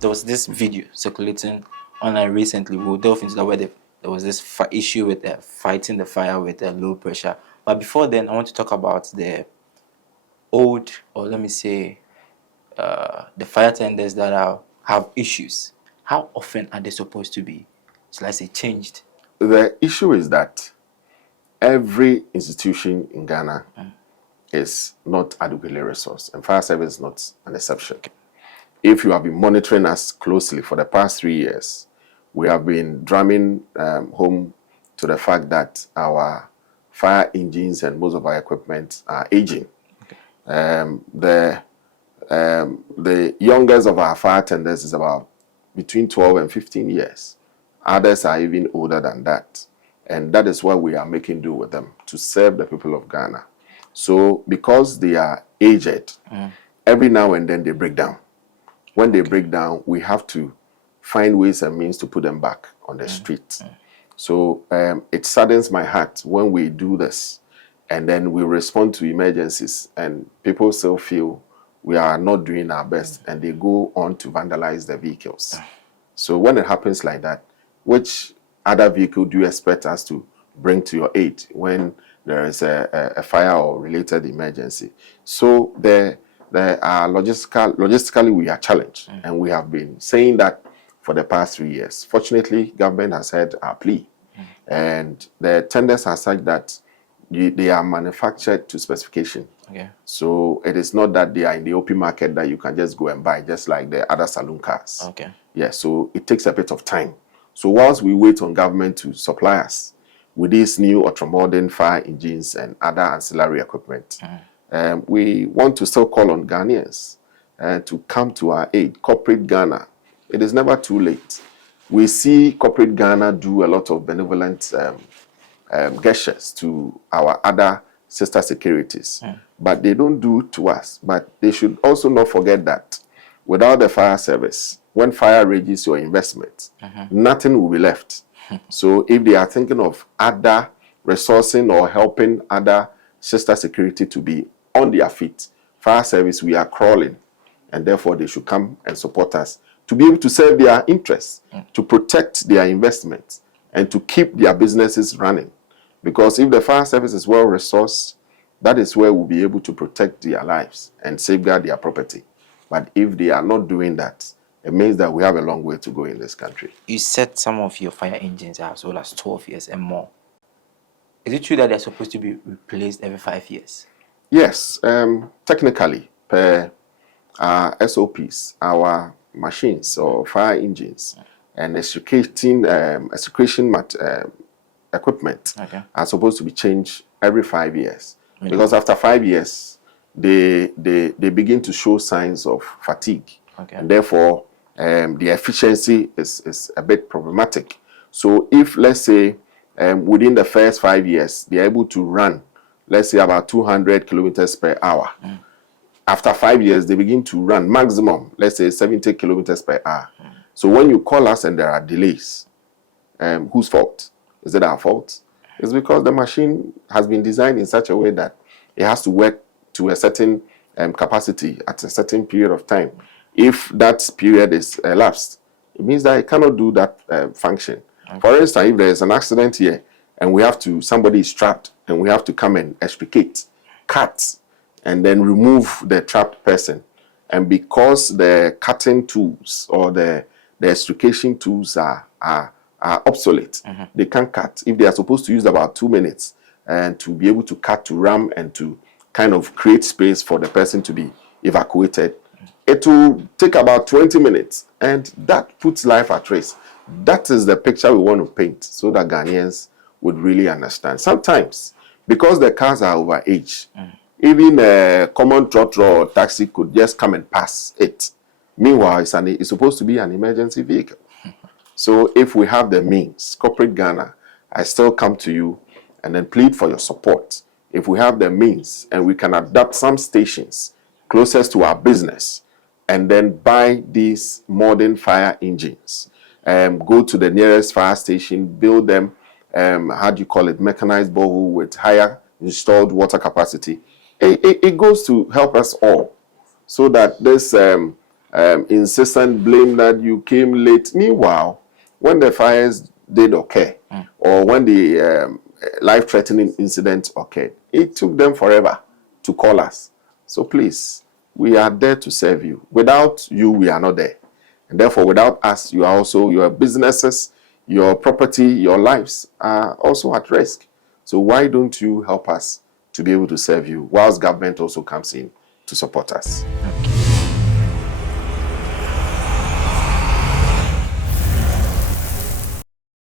there was this video circulating online recently. We'll delve into that, where there was this issue with fighting the fire with low pressure. But before then, I want to talk about the old, or let me say, the fire tenders that have issues. How often are they supposed to be, shall I say, changed? The issue is that every institution in Ghana is not adequately resourced, and fire service is not an exception. Okay. If you have been monitoring us closely for the past 3 years, we have been drumming home to the fact that our fire engines and most of our equipment are aging. Okay. The youngest of our fire tenders is about between 12 and 15 years. Others are even older than that. And that is why we are making do with them, to serve the people of Ghana. So because they are aged, every now and then they break down. When they break down, we have to find ways and means to put them back on the street. So it saddens my heart when we do this, and then we respond to emergencies, and people still feel we are not doing our best, and they go on to vandalize the vehicles. So when it happens like that, which other vehicle do you expect us to bring to your aid when there is a fire or related emergency? So there are logistically we are challenged, and we have been saying that for the past 3 years. Fortunately, government has heard our plea, and the tenders are such that they are manufactured to specification. Okay. So it is not that they are in the open market that you can just go and buy, just like the other saloon cars. Okay. Yeah, so it takes a bit of time. So whilst we wait on government to supply us with these new ultramodern fire engines and other ancillary equipment, we want to still call on Ghanaians to come to our aid. Corporate Ghana, it is never too late. We see corporate Ghana do a lot of benevolent gestures to our other sister securities, but they don't do to us. But they should also not forget that without the fire service, when fire rages your investment, nothing will be left. So if they are thinking of other resourcing or helping other sister security to be on their feet, fire service, we are crawling, and therefore they should come and support us to be able to serve their interests, to protect their investments, and to keep their businesses running. Because if the fire service is well resourced, that is where we'll be able to protect their lives and safeguard their property. But if they are not doing that, it means that we have a long way to go in this country. You said some of your fire engines are as old as 12 years and more. Is it true that they're supposed to be replaced every 5 years? Yes. Technically, per SOPs, our machines or fire engines and extrication equipment are supposed to be changed every 5 years. Because after 5 years, they begin to show signs of fatigue. And therefore, the efficiency is a bit problematic. So if, let's say, within the first 5 years, they're able to run, let's say, about 200 kilometers per hour. After 5 years, they begin to run maximum, let's say, 70 kilometers per hour. So when you call us and there are delays, whose fault? Is it our fault? It's because the machine has been designed in such a way that it has to work to a certain capacity at a certain period of time. If that period is elapsed, it means that it cannot do that function. For instance, if there is an accident here and somebody is trapped and we have to come and extricate, cut, and then remove the trapped person. And because the cutting tools or the extrication tools are obsolete, they can't cut. If they are supposed to use about 2 minutes and to be able to cut, to ram, and to kind of create space for the person to be evacuated, it will take about 20 minutes, and that puts life at risk. That is the picture we want to paint so that Ghanaians would really understand. Sometimes, because the cars are overaged, even a common trotro or taxi could just come and pass it. Meanwhile, it's supposed to be an emergency vehicle. So if we have the means, corporate Ghana, I still come to you and then plead for your support. If we have the means and we can adapt some stations closest to our business and then buy these modern fire engines, go to the nearest fire station, build them, mechanized borehole with higher installed water capacity, it goes to help us all so that this insistent blame that you came late. Meanwhile, when the fires did occur, or when the life-threatening incident occurred, it took them forever to call us. So please, we are there to serve you. Without you, we are not there. And therefore, without us, you are also, your businesses, your property, your lives are also at risk. So why don't you help us to be able to serve you, whilst government also comes in to support us?